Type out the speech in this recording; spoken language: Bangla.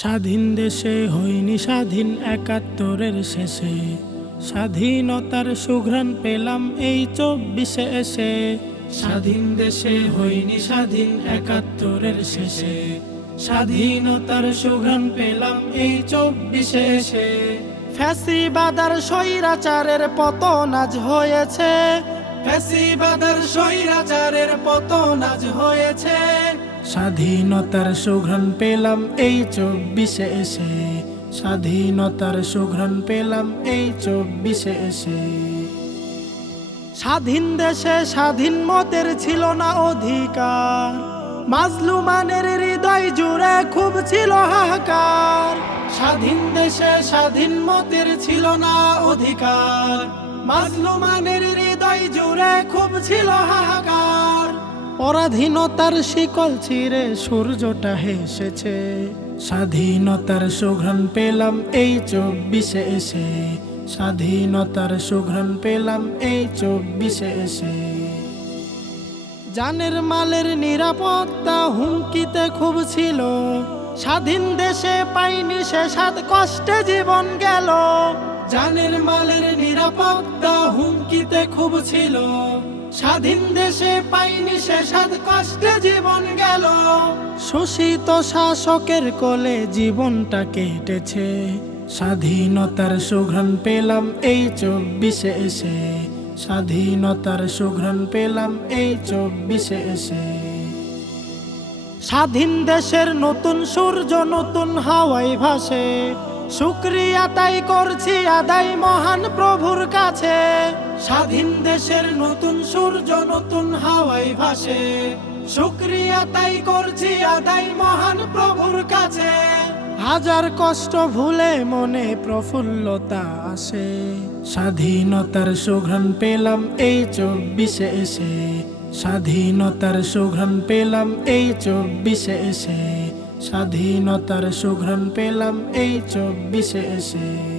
স্বাধীন দেশে হইনি স্বাধীন একাত্তরের শেষে স্বাধীনতার সুঘ্রাণ পেলাম এই চব্বিশে এসে স্বাধীন দেশে হইনি স্বাধীন একাত্তরের শেষে স্বাধীনতার সুঘ্রাণ পেলাম এই চব্বিশে এসে ফ্যাসিবাদার স্বৈরাচারের পতন আজ হয়েছে ফ্যাসিবাদার স্বৈরাচারের পতন আজ হয়েছে স্বাধীনতার সুঘ্রণ পেলাম এই চব্বিশে এসে স্বাধীনতার সুঘ্রণ পেলাম এই চব্বিশে এসে স্বাধীন দেশে স্বাধীন মতের ছিল না অধিকার মাজলুমানের হৃদয় জুড়ে খুব ছিল হাহাকার স্বাধীন দেশে স্বাধীন মতের ছিল না অধিকার মাজলুমানের হৃদয় জুড়ে খুব ছিল হাহাকার পরাধীনতার শিকল ছিঁড়ে সূর্যটা হেসেছে স্বাধীনতার সুঘ্রণ পেলাম এই চব্বিশে এসে স্বাধীনতার সুঘ্রণ পেলাম এই চব্বিশে এসে জানের মালের নিরাপত্তা হুমকিতে খুব ছিল স্বাধীন দেশে পাইনি সে সাত কষ্টে জীবন গেল জানের মালের নিরাপত্তা খুব ছিল স্বাধীন দেশে পাইনি সে সাত কষ্টে জীবন গেল শোষিত শাসকের কোলে জীবনটা কেটেছে স্বাধীনতার সুঘ্রণ পেলাম এই চব্বিশে এসে স্বাধীনতার সুঘ্রণ পেলাম এই চব্বিশে এসে স্বাধীন দেশের নতুন সূর্য নতুন হাওয়াই ভাসে সুক্রিয়া তাই করছি আদাই মহান প্রভুর কাছে স্বাধীন দেশের নতুন সূর্য নতুন হাওয়ায় ভাসে শুক্রিয়া তাই করছি আদায় মহান প্রভুর কাছে হাজার কষ্ট ভুলে মনে প্রফুল্লতা আসে স্বাধীনতার সুঘ্রণ পেলাম এই চব্বিশে এসে স্বাধীনতার সুঘ্রণ পেলাম এই চব্বিশে এসে স্বাধীনতার সুঘ্রণ পেলাম এই চব্বিশে এসে